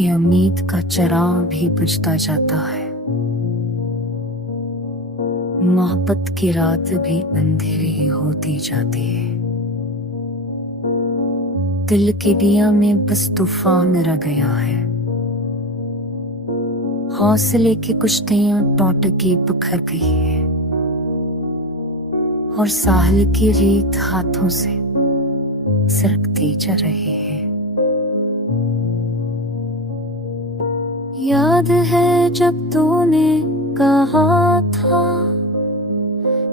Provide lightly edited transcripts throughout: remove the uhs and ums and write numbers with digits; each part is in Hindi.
कि उम्मीद का चिराग भी बुझता जाता है, मोहब्बत की रात भी अंधेरी होती जाती है। दिल के दिया में बस तूफान रह गया है, हौसले की कुश्तियां टूट के बिखर गई है, और साहिल की रेत हाथों से सरकती जा रही है। याद है जब तूने कहा था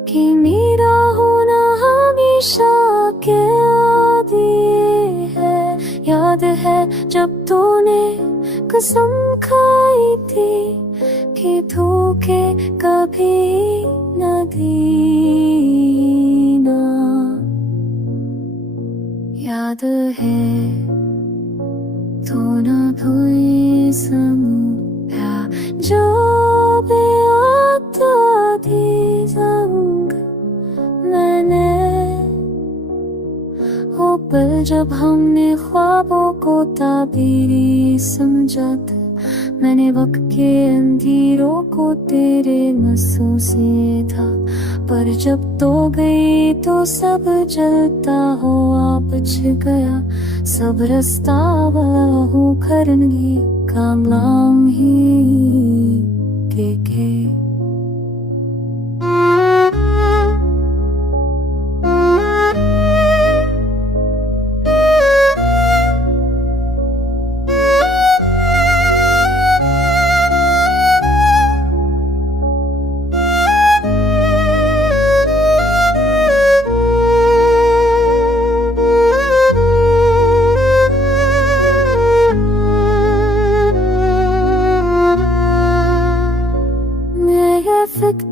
कि मेरा होना हमेशा के आदी है। याद है जब तूने कसम खाई थी कि धोखे कभी न देना। याद है तो न भूले समझा जो बेअता थी जंग मैंने, वो पल जब हमने ख्वाबों को ताबीरी समझा था। मैंने वक्त के अंधेरों को तेरे नसों से था, पर जब तो गई तो सब जलता हुआ बच गया। सब रास्ता हो करनगी कामलाम ही के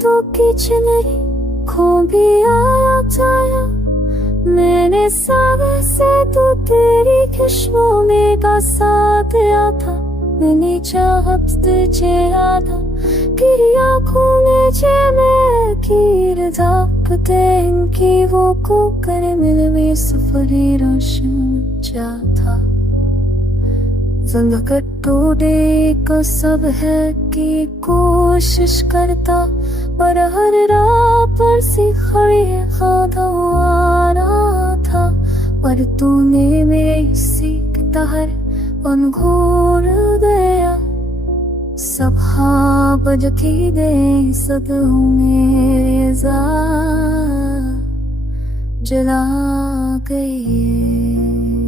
तो किचनरी खो भी आया। मैंने सावे से तो तेरी खुशबू में का साथ दिया था। मैंने चाहत तुझे आधा कि आँखों में जे मैं कीर धापते इनकी वो को करे मिल में सफरी रोशन जाता। जिंदगी टूटे को सब है कि कोशिश करता, पर हर राह पर सी खड़ी खादा आ रहा था। पर तूने मेरे सीख तहर घोर गया। सब हाँ बजती दे सदों में जला गई।